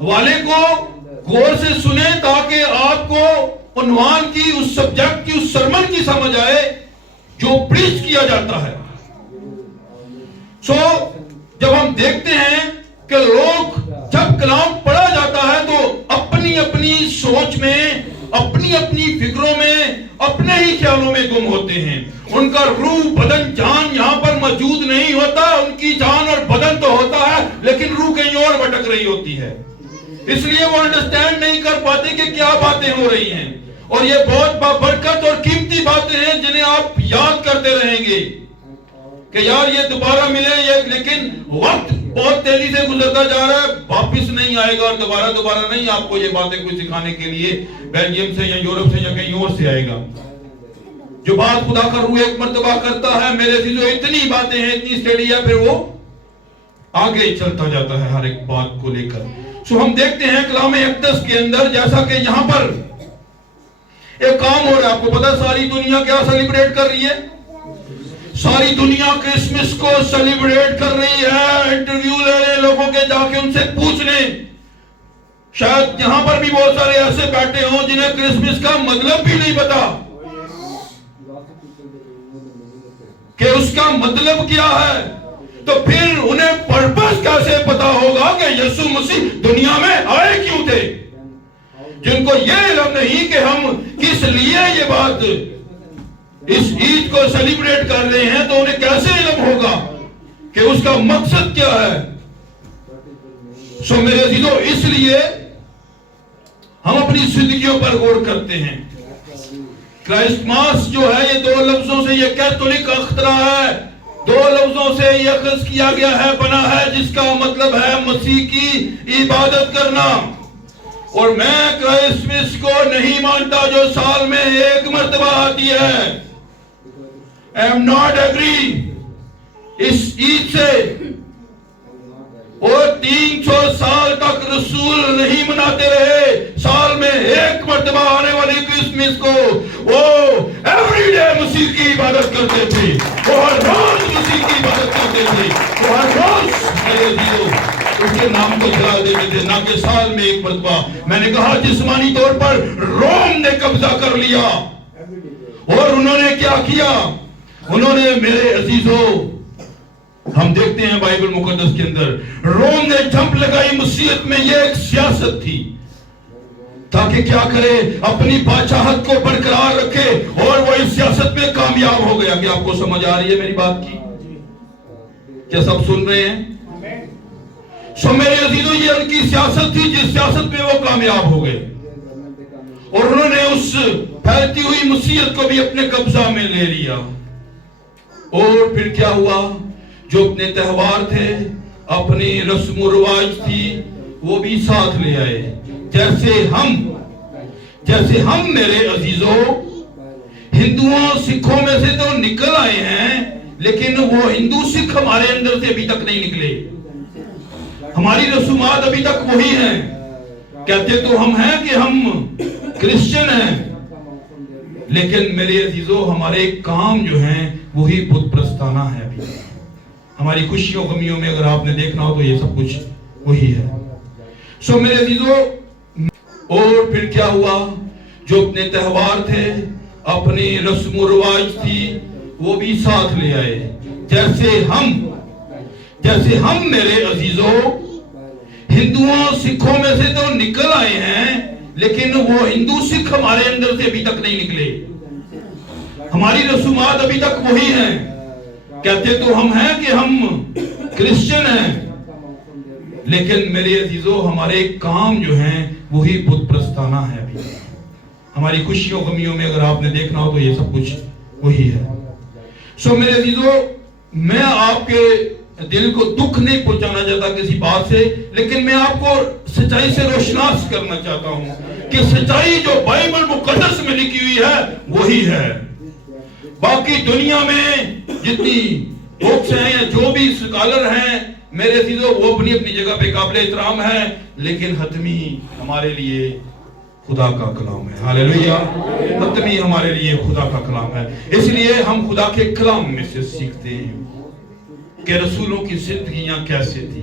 حوالے کو غور سے سنیں تاکہ آپ کو عنوان کی، اس سبجیکٹ کی، اس سرمن کی سمجھ آئے جو پریچ کیا جاتا ہے۔ جب ہم دیکھتے ہیں کہ لوگ جب کلام پڑھا جاتا ہے تو اپنی اپنی سوچ میں، اپنی اپنی فکروں میں، اپنے ہی خیالوں میں گم ہوتے ہیں۔ ان کا روح، بدن، جان یہاں پر موجود نہیں ہوتا۔ ان کی جان اور بدن تو ہوتا ہے لیکن روح کہیں اور بھٹک رہی ہوتی ہے، اس لیے وہ انڈرسٹینڈ نہیں کر پاتے کہ کیا باتیں ہو رہی ہیں۔ اور یہ بہت بابرکت اور قیمتی باتیں ہیں جنہیں آپ یاد کرتے رہیں گے کہ یار یہ دوبارہ ملے، لیکن وقت بہت تیزی سے گزرتا جا رہا ہے، واپس نہیں آئے گا، اور دوبارہ نہیں آپ کو یہ باتیں کوئی سکھانے کے لیے بیلجیم سے یا یورپ سے یا کہیں اور سے آئے گا۔ جو بات خدا کا روح ایک مرتبہ کرتا ہے، میرے عزیزو اتنی باتیں ہیں، اتنی اسٹڈی ہے، پھر وہ آگے چلتا جاتا ہے ہر ایک بات کو لے کر۔ ہم دیکھتے ہیں کلام اقدس کے اندر، جیسا کہ یہاں پر ایک کام ہو رہا ہے۔ آپ کو پتا ساری دنیا کیا سیلیبریٹ کر رہی ہے؟ ساری دنیا کرسمس کو سیلیبریٹ کر رہی ہے۔ انٹرویو لے لیں لوگوں کے، جا کے ان سے پوچھ لیں۔ شاید یہاں پر بھی بہت سارے ایسے بیٹھے ہوں جنہیں کرسمس کا مطلب بھی نہیں پتا کہ اس کا مطلب کیا ہے، تو پھر انہیں پرپس کیسے پتا ہوگا کہ یسوع مسیح دنیا میں آئے کیوں تھے؟ جن کو یہ علم نہیں کہ ہم کس لیے یہ بات اس عید کو سیلیبریٹ کر رہے ہیں، تو انہیں کیسے علم ہوگا کہ اس کا مقصد کیا ہے؟ میرے عزیزو، اس لیے ہم اپنی زندگیوں پر غور کرتے ہیں۔ کرسمس جو ہے، یہ دو لفظوں سے، یہ کیتھولک اختراع ہے، دو لفظوں سے یہ اخذ کیا گیا ہے، بنا ہے، جس کا مطلب ہے مسیح کی عبادت کرنا۔ اور میں کرسمس کو نہیں مانتا جو سال میں ایک مرتبہ آتی ہے۔ I am not agree اس عید سے۔ اور 300 سال تک رسول نہیں مناتے رہے، سال میں ایک مرتبہ آنے والی کرسمس کو وہ ایوری ڈے مسیح کی عبادت کرتے تھے، وہ ہر روز مسیح کی عبادت کرتے تھے، وہ ہر روز اس کے نام کو جلا دیتے تھے، نہ کہ سال میں ایک مرتبہ۔ میں نے کہا جسمانی طور پر روم نے قبضہ کر لیا، اور انہوں نے کیا کیا؟ انہوں نے، میرے عزیزو، ہم دیکھتے ہیں بائبل مقدس کے اندر، روم نے جھمپ لگائی مسیحیت میں۔ یہ ایک سیاست تھی تاکہ کیا کرے؟ اپنی بادشاہت کو برقرار رکھے، اور وہ اس سیاست میں کامیاب ہو گیا۔ کہ آپ کو سمجھ آ رہی ہے میری بات کی؟ کیا سب سن رہے ہیں؟ میرے عزیزو، یہ ان کی سیاست تھی جس سیاست میں وہ کامیاب ہو گئے، اور انہوں نے اس پھیلتی ہوئی مسیحیت کو بھی اپنے قبضہ میں لے لیا۔ اور پھر کیا ہوا؟ جو اپنے تہوار تھے، اپنی رسم و رواج تھی، وہ بھی ساتھ لے آئے۔ جیسے ہم میرے عزیزو ہندوؤں سکھوں میں سے تو نکل آئے ہیں، لیکن وہ ہندو سکھ ہمارے اندر سے ابھی تک نہیں نکلے۔ ہماری رسومات ابھی تک وہی ہیں۔ کہتے تو ہم ہیں کہ ہم کرسچن ہیں، لیکن میرے عزیزو ہمارے کام جو ہیں وہی بت پرستانہ ہے۔ ابھی ہماری خوشیوں غمیوں میں اگر آپ نے دیکھنا ہو تو یہ سب کچھ وہی ہے۔ میرے عزیزو، اور پھر کیا ہوا؟ جو اپنے تہوار تھے، اپنی رسم و رواج تھی، وہ بھی ساتھ لے آئے۔ جیسے ہم میرے عزیزو ہندوؤں سکھوں میں سے تو نکل آئے ہیں، لیکن وہ ہندو سکھ ہمارے اندر سے ابھی تک نہیں نکلے۔ ہماری رسومات ابھی تک وہی ہیں۔ کہتے تو ہم ہیں کہ ہم کرسچن ہیں، لیکن میرے عزیزو ہمارے کام جو ہیں وہی بت پرستانہ ہے۔ ابھی ہماری خوشیوں غمیوں میں اگر آپ نے دیکھنا ہو تو یہ سب کچھ وہی ہے۔ میرے عزیزو، میں آپ کے دل کو دکھ نہیں پہنچانا چاہتا کسی بات سے، لیکن میں آپ کو سچائی سے روشناس کرنا چاہتا ہوں کہ سچائی جو بائبل مقدس میں لکھی ہوئی ہے وہی ہے۔ باقی دنیا میں جتنی بکس ہیں یا جو بھی سکالر ہیں، میرے عزیزو، وہ اپنی اپنی جگہ پہ قابل احترام ہے، لیکن حتمی ہمارے لیے خدا کا کلام ہے۔ ہاللیلویہ! حتمی ہمارے لیے خدا کا کلام ہے۔ اس لیے ہم خدا کے کلام میں سے سیکھتے ہیں کہ رسولوں کی زندگیاں کیسے تھی۔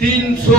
300